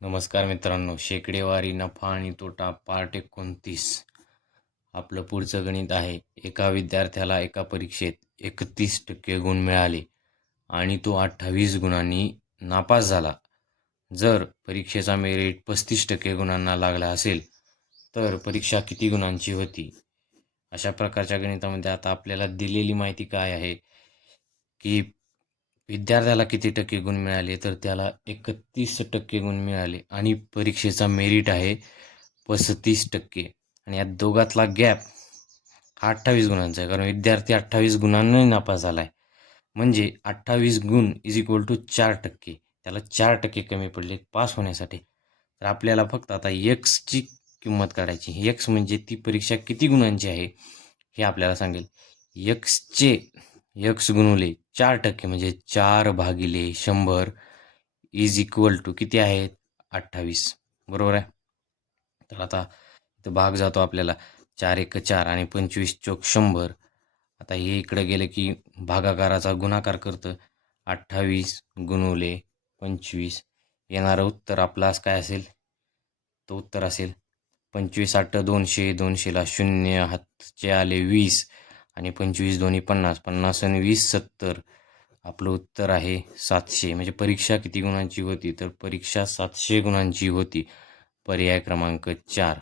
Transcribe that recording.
नमस्कार मित्रांनो शेकडेवारी नफा आणि तोटा पार्ट एकोणतीस. आपलं पुढचं गणित आहे एका विद्यार्थ्याला एका परीक्षेत एकतीस टक्के गुण मिळाले आणि तो अठ्ठावीस गुणांनी नापास झाला. जर परीक्षेचा मेरिट पस्तीस टक्के गुणांना लागला असेल तर परीक्षा किती गुणांची होती? अशा प्रकारच्या गणितामध्ये आता आपल्याला दिलेली माहिती काय आहे? की विद्यार्थ्याला किती टक्के गुण मिळाले तर त्याला एकतीस टक्के गुण मिळाले. आणि परीक्षेचा मेरिट आहे पस्तीस टक्के. आणि या दोघातला गॅप हा अठ्ठावीस गुणांचा आहे. कारण विद्यार्थी अठ्ठावीस गुणांनी नापास झाला आहे म्हणजे अठ्ठावीस गुण इज इक्वल टू चार टक्के. त्याला चार टक्के कमी पडले पास होण्यासाठी. तर आपल्याला फक्त आता यक्सची किंमत काढायची एक्स म्हणजे ती परीक्षा किती गुणांची आहे हे आपल्याला सांगेल. यक्सचे यक्स गुणवले चार टक्के म्हणजे चार भागिले शंभर इज इक्वल टू किती आहेत अठ्ठावीस. बरोबर आहे? तर आता इथं भाग जातो आपल्याला. चार एक चार आणि पंचवीस चोक शंभर. आता हे इकडं गेलं की भागाकाराचा गुणाकार करतं. अठ्ठावीस गुणवले पंचवीस. येणारं उत्तर आपलं आज काय असेल? तो उत्तर असेल. पंचवीस आठ दोनशे दोनशेला शून्य हातचे आले वीस. आणि पंचवीस दोन्ही पन्नास पन्नास आणि वीस सत्तर. आपलं उत्तर आहे सातशे. म्हणजे परीक्षा किती गुणांची होती? तर परीक्षा सातशे गुणांची होती. पर्याय क्रमांक चार.